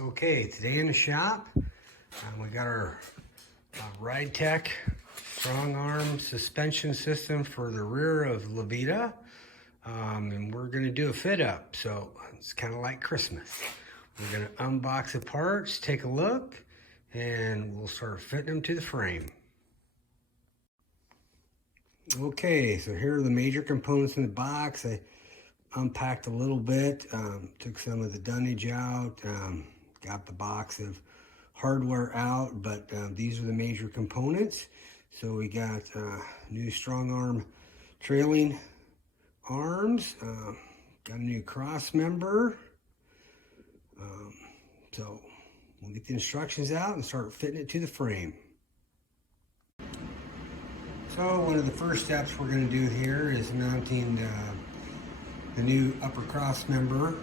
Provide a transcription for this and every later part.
Okay, today in the shop, we got our Ridetech Strongarm suspension system for the rear of Levita, and we're going to do a fit up, so it's kind of like Christmas. We're going to unbox the parts, take a look, and we'll start fitting them to the frame. Okay, so here are the major components in the box. I unpacked a little bit, took some of the dunnage out, got the box of hardware out, but these are the major components. So we got new Strongarm trailing arms, got a new cross member. So we'll get the instructions out and start fitting it to the frame. So one of the first steps we're going to do here is mounting the new upper cross member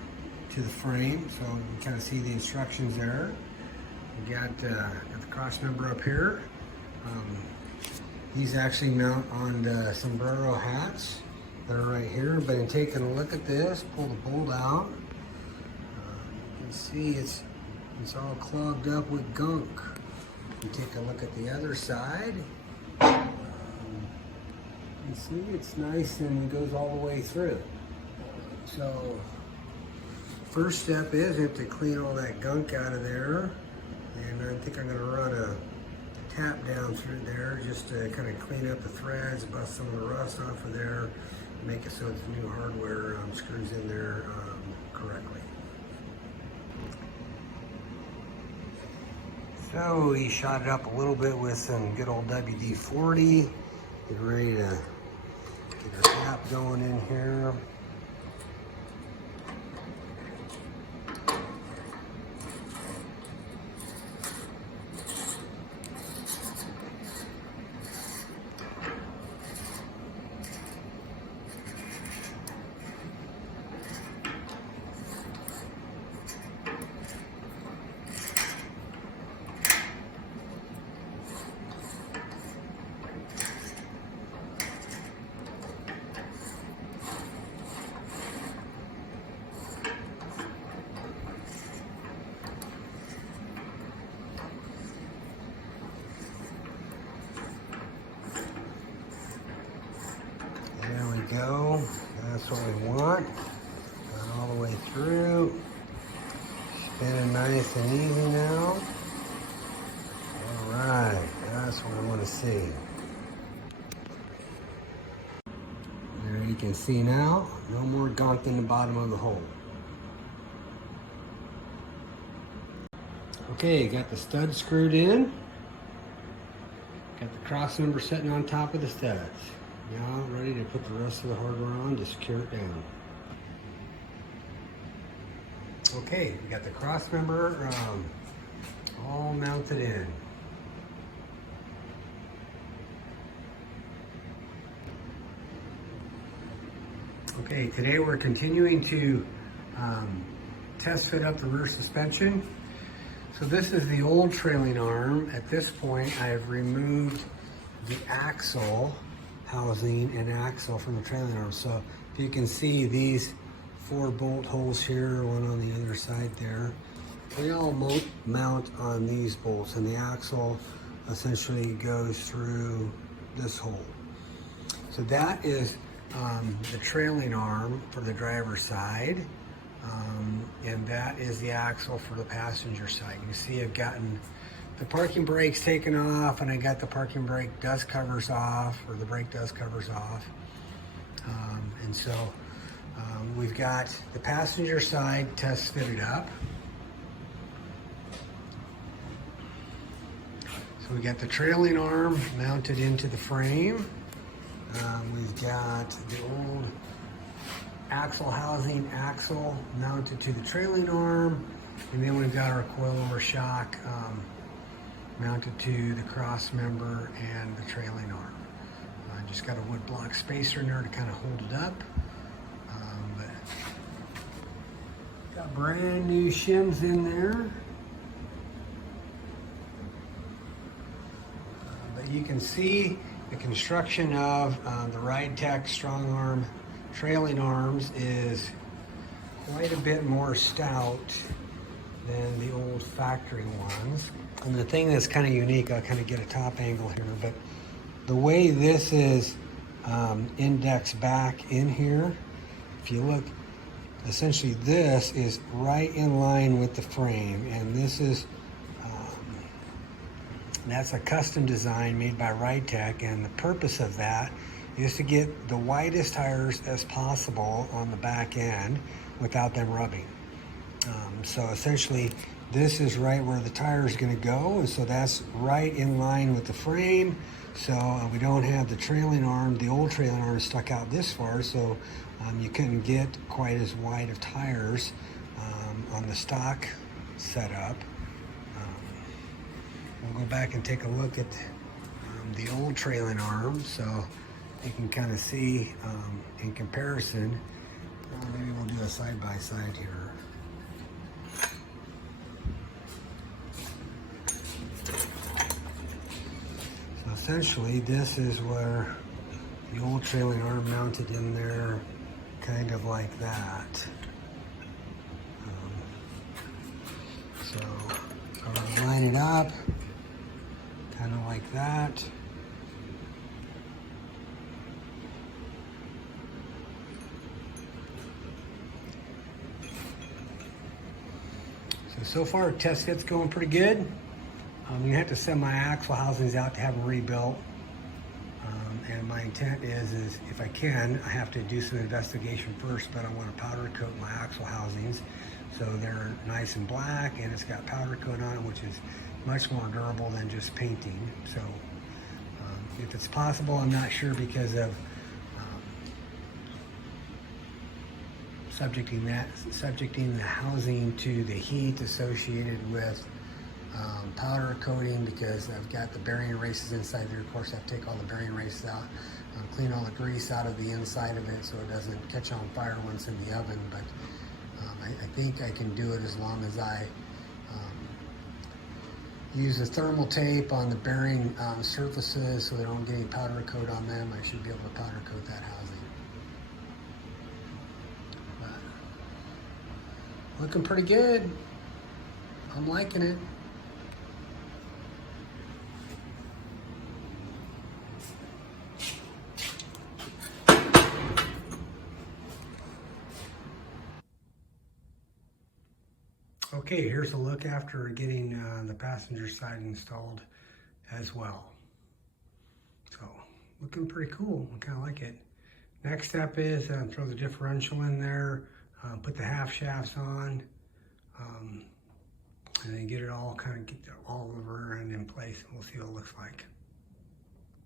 to the frame. So you can kind of see the instructions there. We got the cross member up here. These actually mount on the sombrero hats that are right here. But in taking a look at this, pull the bolt out. You can see it's all clogged up with gunk. You take a look at the other side. You see it's nice and goes all the way through. So first step is you have to clean all that gunk out of there, and I think I'm going to run a tap down through there just to kind of clean up the threads, bust some of the rust off of there, make it so it's new hardware screws in there correctly. So we shot it up a little bit with some good old WD-40. Get ready to get our tap going in here. There we go. That's what we want. Got all the way through. Spinning nice and easy now. All right, that's what we want to see. There you can see now, no more gunk in the bottom of the hole. Okay, got the stud screwed in. Got the cross member sitting on top of the studs. Now ready to put the rest of the hardware on to secure it down. Okay, we got the cross member all mounted in. Okay, today we're continuing to test fit up the rear suspension. So this is the old trailing arm. At this point, I've removed the axle housing and axle from the trailing arm. So if you can see these 4 bolt holes here, one on the other side there, they all mount on these bolts, and the axle essentially goes through this hole. So that is the trailing arm for the driver's side, and that is the axle for the passenger side. You see I've gotten the parking brakes taken off, and I got the parking brake dust covers off, or the brake dust covers off. And so we've got the passenger side test fitted up. So we got the trailing arm mounted into the frame. We've got the old axle housing axle mounted to the trailing arm, and then we've got our coilover shock mounted to the cross member and the trailing arm. I just got a wood block spacer in there to kind of hold it up. But got brand new shims in there. But you can see the construction of the Ridetech Strongarm trailing arms is quite a bit more stout than the old factory ones. And the thing that's kind of unique, I'll kind of get a top angle here, but the way this is indexed back in here, if you look, essentially this is right in line with the frame, and this is that's a custom design made by Ridetech, and the purpose of that is to get the widest tires as possible on the back end without them rubbing. So essentially this is right where the tire is going to go, and so that's right in line with the frame. So we don't have the trailing arm, the old trailing arm stuck out this far, so you couldn't get quite as wide of tires on the stock setup. We'll go back and take a look at the old trailing arm so you can kind of see in comparison. Maybe we'll do a side-by-side here. So essentially this is where the old trailing arm mounted in there, kind of like that. So I'll line it up, kind of like that. So far, test fit's going pretty good. I'm gonna have to send my axle housings out to have them rebuilt. And my intent is if I can, I have to do some investigation first, but I want to powder coat my axle housings so they're nice and black, and it's got powder coat on it, which is much more durable than just painting. So if it's possible, I'm not sure, because of subjecting the housing to the heat associated with powder coating, because I've got the bearing races inside there. Of course, I have to take all the bearing races out, clean all the grease out of the inside of it so it doesn't catch on fire once in the oven. But I think I can do it as long as I use the thermal tape on the bearing surfaces so they don't get any powder coat on them. I should be able to powder coat that housing. But looking pretty good. I'm liking it. Okay, here's a look after getting the passenger side installed as well. So, looking pretty cool. I kind of like it. Next step is throw the differential in there, put the half shafts on, and then get it all all over and in place. We'll see what it looks like.